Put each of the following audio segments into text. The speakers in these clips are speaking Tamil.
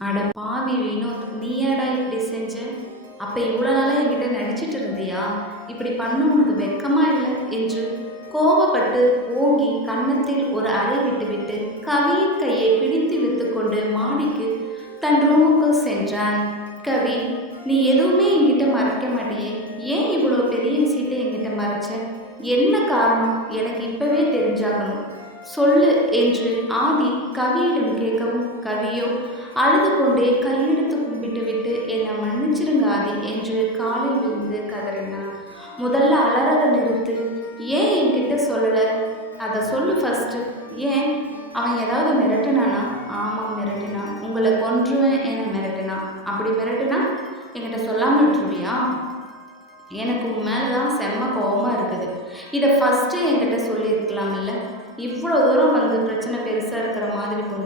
அட பாவி வினோத் நீயாடா இப்படி செஞ்ச? அப்போ இவ்வளோ நாளாக என்கிட்ட நினச்சிட்டு இருந்தியா? இப்படி பண்ண உனக்கு வெக்கமா இல்லை? என்று கோபப்பட்டு ஓங்கி கன்னத்தில் ஒரு அறை விட்டுவிட்டு கவியின் கையை பிடித்து வித்துக்கொண்டு மாடிக்கு தன் ரூமுக்குள் சென்றான். கவி நீ எதுவுமே என்கிட்ட மறைக்க மாட்டியே. ஏன் இவ்வளோ பெரிய விஷயத்தை என்கிட்ட மறைச்ச? என்ன காரணம்? எனக்கு இப்பவே தெரிஞ்சாகணும். சொல்லு என்று ஆதி கவியிடம் கேட்கவும் கவியோ அழுது கொண்டே கையெடுத்து கும்பிட்டு விட்டு என்னை மன்னிச்சிருங்க ஆதி என்று காலில் விழுந்து கதறினான். முதல்ல அலறத நிறுத்து ஏன் என்கிட்ட சொல்லலை? அதை சொல்லு ஃபஸ்ட்டு ஏன்? அவன் ஏதாவது மிரட்டினானா? ஆமாம் மிரட்டினான். உங்களை கொன்றுவேன் என மிரட்டினான். அப்படி மிரட்டினா? என்கிட்ட சொல்லாமல் விட்டுருவியா? எனக்கு உன் மேலே தான் செம்ம கோபமாக இருக்குது. இதை ஃபஸ்ட்டு என்கிட்ட சொல்லியிருக்கலாம் இல்லை இவ்வளோ தூரம் வந்து பிரச்சனை பெருசாக இருக்கிற மாதிரி கொண்டு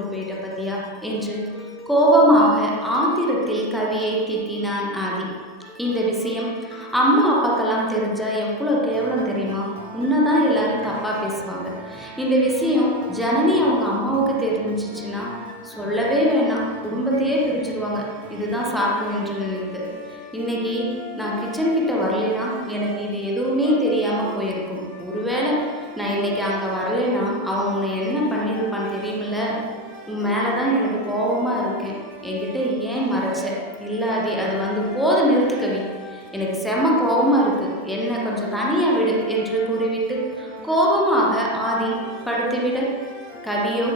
கோபமாக ஆத்திரத்தில் கவியை திட்டினான் ஆதி. இந்த விஷயம் அம்மா அப்பாக்கெல்லாம் தெரிஞ்சால் எவ்வளோ கேவலம் தெரியுமா? உன்னதான் எல்லாரும் தப்பாக பேசுவாங்க. இந்த விஷயம் ஜனனி அவங்க அம்மாவுக்கு தெரிஞ்சிச்சுன்னா சொல்லவே வேணாம். குடும்பத்தையே பிரிச்சிருவாங்க. இதுதான் சாக்கு என்று நினைத்து. இன்னைக்கு நான் கிச்சன் கிட்ட வரலைன்னா எனக்கு இது எதுவுமே தெரியாமல் போயிருக்கும். ஒருவேளை நான் இன்னைக்கு அங்கே வரலைன்னா அவன் உன்னை என்ன பண்ணியிருப்பான்னு தெரியுமில்ல? உன் மேலே இல்லாதி அது வந்து போது நிறுத்து கவி. எனக்கு செம கோபமாக இருக்குது என்ன கொஞ்சம் தனியாக விடு என்று கூறிவிட்டு கோபமாக ஆதி படுத்துவிட கவியோ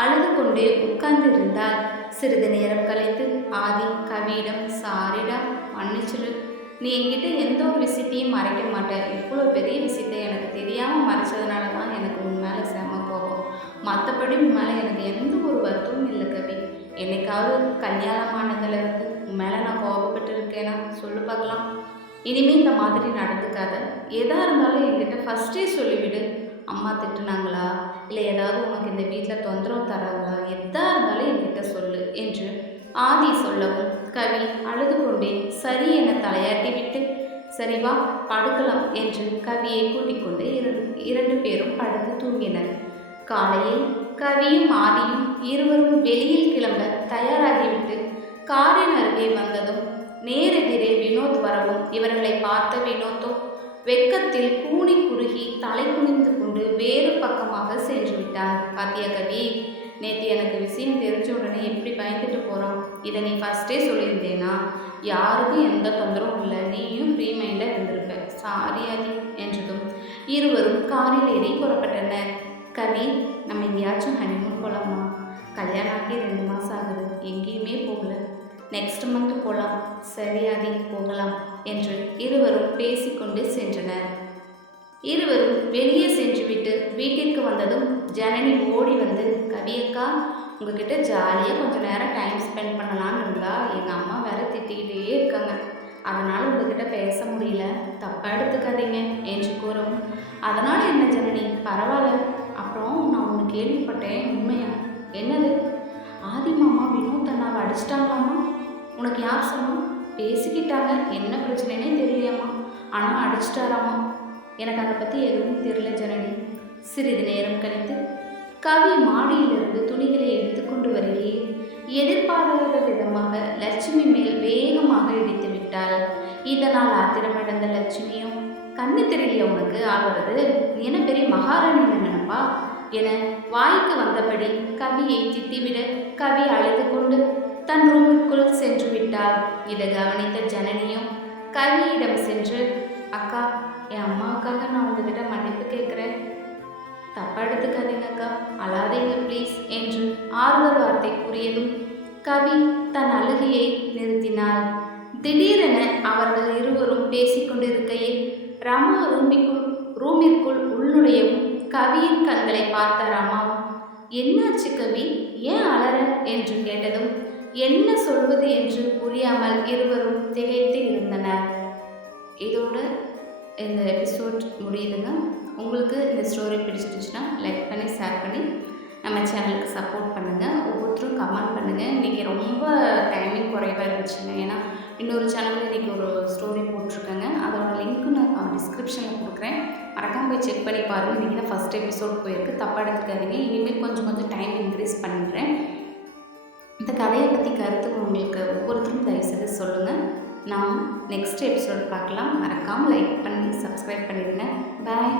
அழுது கொண்டே உட்கார்ந்திருந்தால் சிறிது நேரம் கழித்து ஆதி கவியிடம் சாரிடா மன்னிச்சிடு நீ என்கிட்ட எந்த ஒரு விஷயத்தையும் மறைக்க மாட்டேன். இவ்வளோ பெரிய விஷயத்தை எனக்கு தெரியாமல் மறைச்சதுனால தான் எனக்கு உன் மேலே செம கோபம். மற்றபடி உன் மேலே எனக்கு எந்த ஒரு வருத்தமும் இல்லை கவி. என்னைக்காவது கல்யாணமானதுலேருந்து உன் மேலே நான் கோபப்பட்டு இருக்கேனா சொல்லு பார்க்கலாம். இனிமேல் இந்த மாதிரி நடந்துக்காத. எதாக இருந்தாலும் என்கிட்ட ஃபஸ்ட்டே சொல்லிவிடு. அம்மா திட்டுனாங்களா? இல்லை ஏதாவது உனக்கு இந்த வீட்டில் தொந்தரவு தராங்களா? எதாக இருந்தாலும் என்கிட்ட சொல்லு என்று ஆதி சொல்லவும் கவி அழுது கொண்டே சரி என தலையாட்டி விட்டு சரி வா படுக்கலாம் என்று கவியை கூட்டிக் கொண்டு இரண்டு இரண்டு பேரும் படுத்து தூங்கினர். காலையில் கவியும் ஆதியும் இருவரும் வெளியில் கிளம்ப தயாராகிவிட்டு காரின் அருகே வந்ததும் நேரெதிரே வினோத் வரவும் இவர்களை பார்த்த வினோத்தோ வெக்கத்தில் கூணி குறுகி தலை குனிந்து கொண்டு வேறு பக்கமாக சென்று விட்டார். பாத்தியா கவி நேற்று எனக்கு விஷயம் தெரிஞ்ச உடனே எப்படி பயந்துட்டு போகிறான் இதை நீ ஃபஸ்ட்டே சொல்லியிருந்தேனா? யாருக்கும் எந்த தொந்தரவும் இல்லை. நீயும் ஃப்ரீ மைண்டாக இருந்திருப்ப. சாரி அதி என்றதும் இருவரும் காரில் ஏறி புறப்பட்டனர். கவி நம்ம எங்கேயாச்சும் ஹனிமூன் போகலாமா கல்யாணம் ஆகி ரெண்டு மாதம் ஆகுது. எங்கேயுமே போகல. நெக்ஸ்ட் மந்த் போகலாம் சரி போகலாம் என்று இருவரும் பேசிக்கொண்டு சென்றனர். இருவரும் வெளியே சென்றுவிட்டு வீட்டிற்கு வந்ததும் ஜனனி ஓடி வந்து கவியக்கா உங்ககிட்ட ஜாலியாக கொஞ்சம் நேரம் டைம் ஸ்பெண்ட் பண்ணலான்னு இருந்தா எங்கள் அம்மா வேற திட்டிக்கிட்டே இருக்காங்க. அதனால் உங்ககிட்ட பேச முடியல. தப்பாக எடுத்துக்காதீங்க என்று கூறவும் அதனால் என்ன ஜனனி? பரவாயில்ல. அப்புறம் நான் ஒன்று கேள்விப்பட்டேன். உண்மையா? என்னது? ஆதி மாமா வினோத் அண்ணாவை அடிச்சிட்டாங்களாமா? உனக்கு யார் சொன்னா பேசிக்கிட்டாங்க. என்ன பிரச்சனைனே தெரியலையாம்மா. ஆனால் அடிச்சிட்டாராமா எனக்கு அதை பற்றி எதுவும் தெரியல ஜனனி. சிறிது நேரம் கழித்து கவி மாடியிலிருந்து துணிகளை எடுத்துக்கொண்டு வருகையில் எதிர்பாராத விதமாக லட்சுமி மேல் வேகமாக இடித்து விட்டாள். இதனால் ஆத்திரமடைந்த லட்சுமியும் கண்ணு தெரியல உனக்கு? ஆகிறது? என பெரிய மகாராணி நினைப்பா? என வாய்க்கு வந்தபடி கவியை சித்திவிட கவி அழுது கொண்டு தன் ரூமுக்குள் சென்று விட்டாள் இதை கவனித்த ஜனனியும் கவியிடம் சென்று அக்கா என் அம்மாவுக்காக நான் உங்ககிட்ட மன்னிப்பு கேட்குறேன். தப்பா எடுத்துக்காதீங்க அக்கா. அழாதீங்க ப்ளீஸ் என்று ஆறுதல் வார்த்தை கூறியதும் கவி தன் அழுகையை நிறுத்தினாள். திடீரென அவர்கள் இருவரும் பேசிக்கொண்டிருக்கையில் ரமா ரூமிக்குள் ரூமிற்குள் உள்நுழையவும் கவியின் கண்களை பார்த்த ரமாவும் என்னாச்சு கவி? ஏன் அலற? என்று கேட்டதும் என்ன சொல்வது என்று புரியாமல் இருவரும் திகைத்து இருந்தனர். இதோட இந்த எபிசோட் முடியுதுங்க. உங்களுக்கு இந்த ஸ்டோரி பிடிச்சிருந்துச்சுன்னா லைக் பண்ணி ஷேர் பண்ணி நம்ம சேனலுக்கு சப்போர்ட் பண்ணுங்கள் ஒவ்வொருத்தரும் கமெண்ட் பண்ணுங்கள் இன்றைக்கி ரொம்ப டைமிங் குறைவாக இருந்துச்சுங்க. ஏன்னா இன்னொரு சேனலில் இன்றைக்கி ஒரு ஸ்டோரி போட்டிருக்கேங்க. அதோட லிங்க்கு நான் டிஸ்கிரிப்ஷனில் கொடுக்குறேன். மறக்காம போய் செக் பண்ணி பாருங்கள் இன்றைக்கி தான் ஃபஸ்ட் எபிசோட் போயிருக்கு. தப்பாக எடுத்துக்காதீங்க. இனிமேல் கொஞ்சம் கொஞ்சம் டைம் இன்க்ரீஸ் பண்ணுறேன். இந்த கதையை பற்றி கருத்து உங்களுக்கு ஒவ்வொருத்தரும் தயவுசெய்து சொல்லுங்கள் நாம் நெக்ஸ்ட் எபிசோட் பார்க்கலாம். மறக்காமல் லைக் பண்ணி சப்ஸ்கிரைப் பண்ணிடுங்க. பாய்